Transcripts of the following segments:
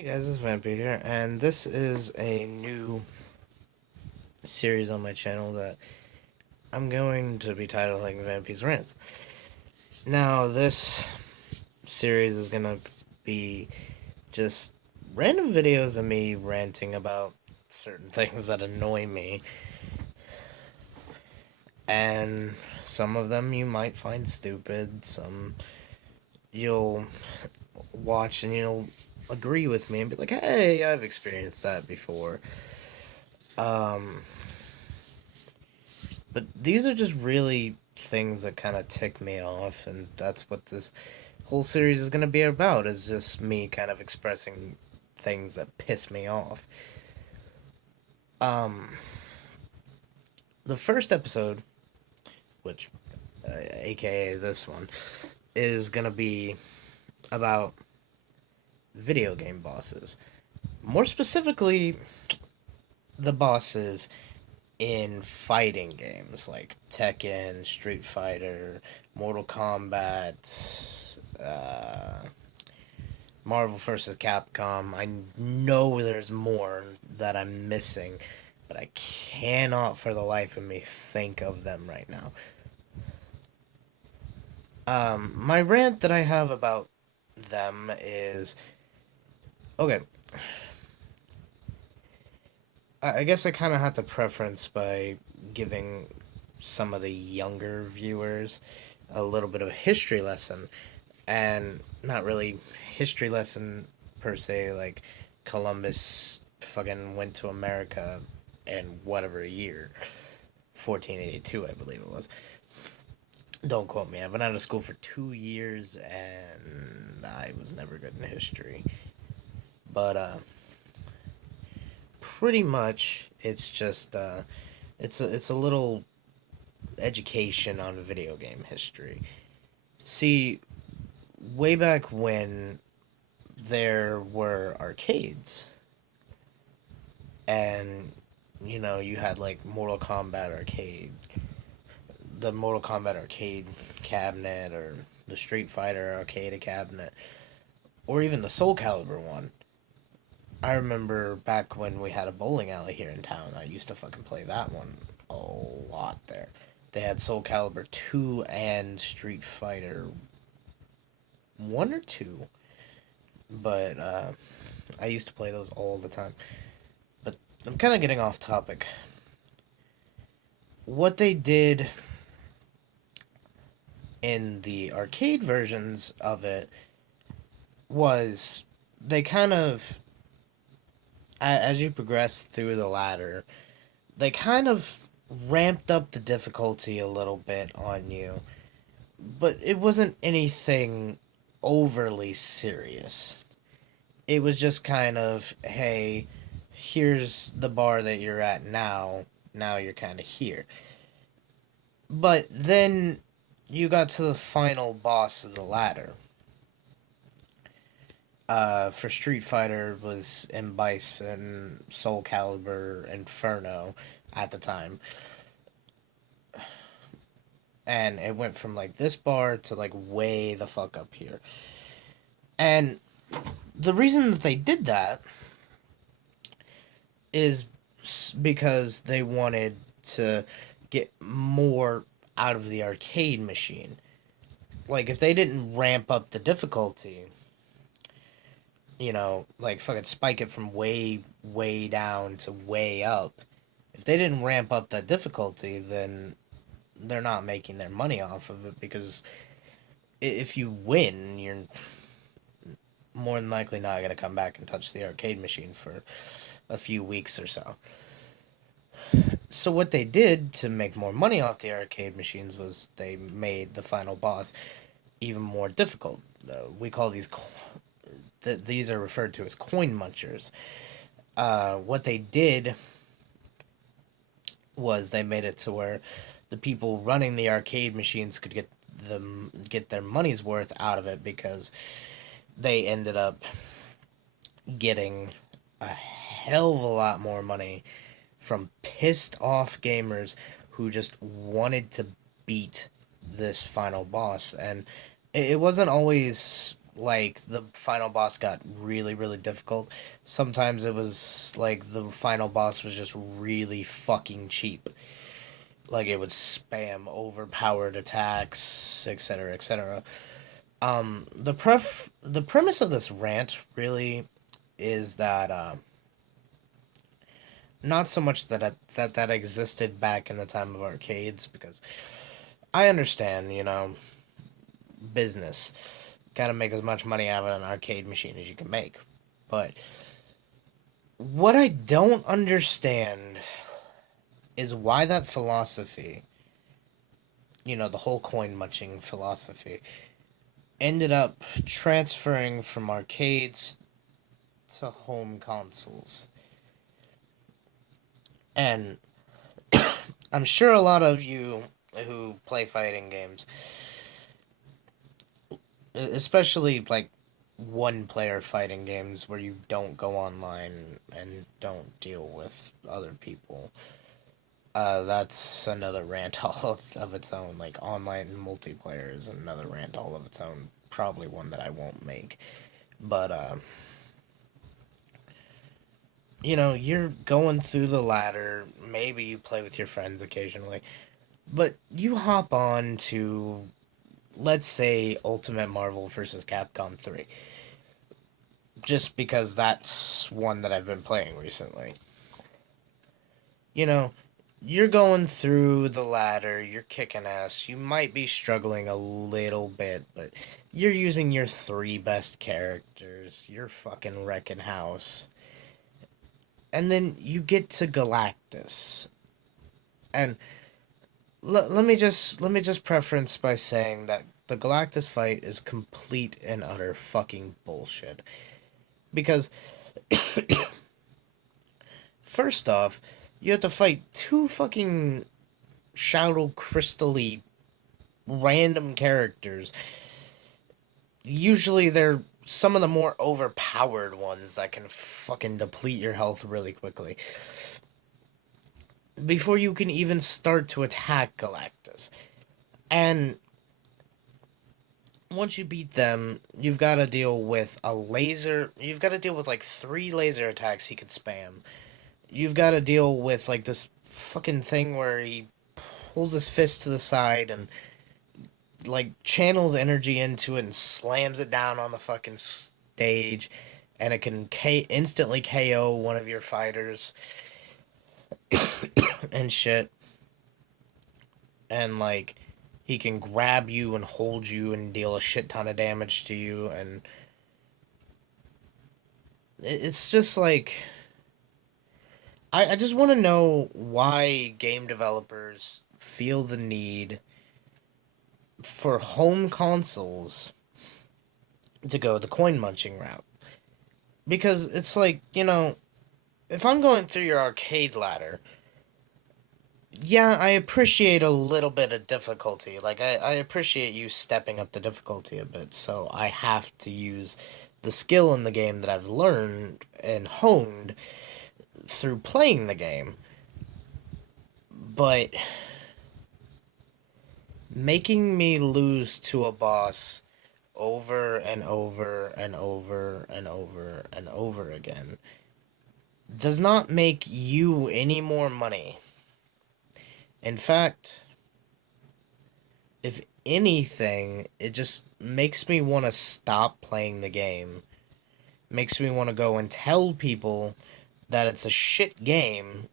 Hey guys, this is Vampy here, and this is a new series on my channel that I'm going to be titling Vampy's Rants. Now, this series is gonna be just random videos of me ranting about certain things that annoy me, and some of them you might find stupid, some you'll watch and you'll agree with me and be like, hey, I've experienced that before. Um, But these are just really things that kind of tick me off, and that's what this whole series is going to be about, is just me kind of expressing things that piss me off. Um, the first episode, which, aka this one, is going to be about video game bosses. More specifically, the bosses in fighting games like Tekken, Street Fighter, Mortal Kombat, Marvel vs. Capcom. I know there's more that I'm missing, but I cannot for the life of me think of them right now. My rant that I have about them is okay. I guess I kind of have to preference by giving some of the younger viewers a little bit of a history lesson, and not really history lesson per se, like Columbus fucking went to America in whatever year, 1482, I believe it was. Don't quote me. I've been out of school for 2 years and I was never good in history. But pretty much it's just it's a little education on video game history. See, way back when there were arcades, and you had like Mortal Kombat arcade, the Mortal Kombat arcade cabinet, or the Street Fighter arcade cabinet, or even the Soul Calibur one. I remember back when we had a bowling alley here in town, I used to fucking play that one a lot there. They had Soul Calibur 2 and Street Fighter 1 or 2, but I used to play those all the time. But I'm kind of getting off topic. What they did in the arcade versions of it was they kind of, as you progress through the ladder, they kind of ramped up the difficulty a little bit on you, but it wasn't anything overly serious. It was just kind of, hey, here's the bar that you're at now. Now you're kind of here. But then you got to the final boss of the ladder. For Street Fighter was M Bison, Soul Calibur, Inferno at the time. And it went from like this bar to like way the fuck up here. And the reason that they did that is because they wanted to get more out of the arcade machine. Like, if they didn't ramp up the difficulty, like fucking spike it from way, way down to way up, if they didn't ramp up that difficulty, then they're not making their money off of it, because if you win, you're more than likely not going to come back and touch the arcade machine for a few weeks or so. So what they did to make more money off the arcade machines was they made the final boss even more difficult. We call these are referred to as coin munchers. What they did was they made it to where the people running the arcade machines could get their money's worth out of it, because they ended up getting a hell of a lot more money from pissed off gamers who just wanted to beat this final boss. And it wasn't always like the final boss got really, really difficult. Sometimes it was like the final boss was just really fucking cheap. Like it would spam overpowered attacks, etc., etc. The premise of this rant really is that not so much that existed back in the time of arcades, because I understand, business. Gotta make as much money out of an arcade machine as you can make. But what I don't understand is why that philosophy, the whole coin munching philosophy, ended up transferring from arcades to home consoles. And I'm sure a lot of you who play fighting games, especially like one player fighting games where you don't go online and don't deal with other people. That's another rant all of its own. Like online multiplayer is another rant all of its own. Probably one that I won't make. But you're going through the ladder. Maybe you play with your friends occasionally, but you hop on to, let's say, Ultimate Marvel vs. Capcom 3, just because that's one that I've been playing recently. You know, you're going through the ladder, you're kicking ass, you might be struggling a little bit, but you're using your three best characters, you're fucking wrecking house. And then you get to Galactus. And let me just preference by saying that the Galactus fight is complete and utter fucking bullshit. Because first off, you have to fight two fucking shadow crystally random characters. Usually they're some of the more overpowered ones that can fucking deplete your health really quickly before you can even start to attack Galactus. And once you beat them, you've got to deal with a laser. You've got to deal with like three laser attacks he could spam. You've got to deal with like this fucking thing where he pulls his fist to the side and like channels energy into it and slams it down on the fucking stage, and it can instantly KO one of your fighters and shit. And like he can grab you and hold you and deal a shit ton of damage to you, and it's just like I just want to know why game developers feel the need for home consoles to go the coin munching route. Because it's like, if I'm going through your arcade ladder, yeah, I appreciate a little bit of difficulty. Like, I appreciate you stepping up the difficulty a bit, so I have to use the skill in the game that I've learned and honed through playing the game. But making me lose to a boss over and over and over and over and over again does not make you any more money. In fact, if anything, it just makes me want to stop playing the game. Makes me want to go and tell people that it's a shit game,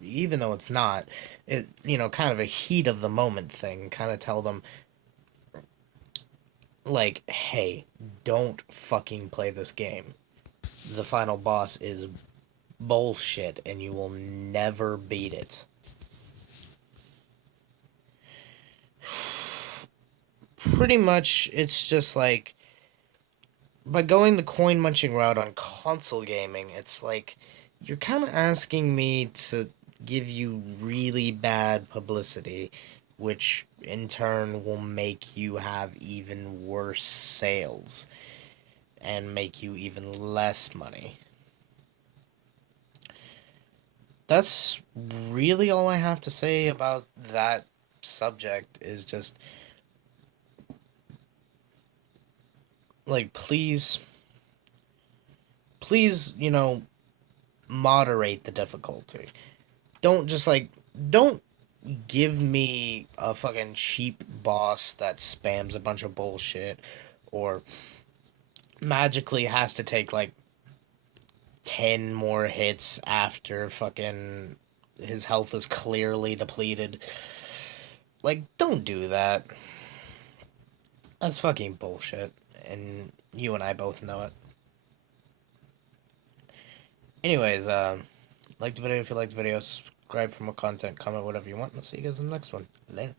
even though it's not. It, kind of a heat of the moment thing. Kind of tell them, like, hey, don't fucking play this game. The final boss is bullshit and you will never beat it. Pretty much, it's just like by going the coin munching route on console gaming, it's like you're kind of asking me to give you really bad publicity, which in turn will make you have even worse sales and make you even less money. That's really all I have to say about that subject is just like, please, moderate the difficulty. Don't just like, don't give me a fucking cheap boss that spams a bunch of bullshit or magically has to take like 10 more hits after fucking his health is clearly depleted. Like, don't do that. That's fucking bullshit. And you and I both know it. Anyways, like the video if you liked the video, subscribe for more content, comment whatever you want, and I'll see you guys in the next one. Later.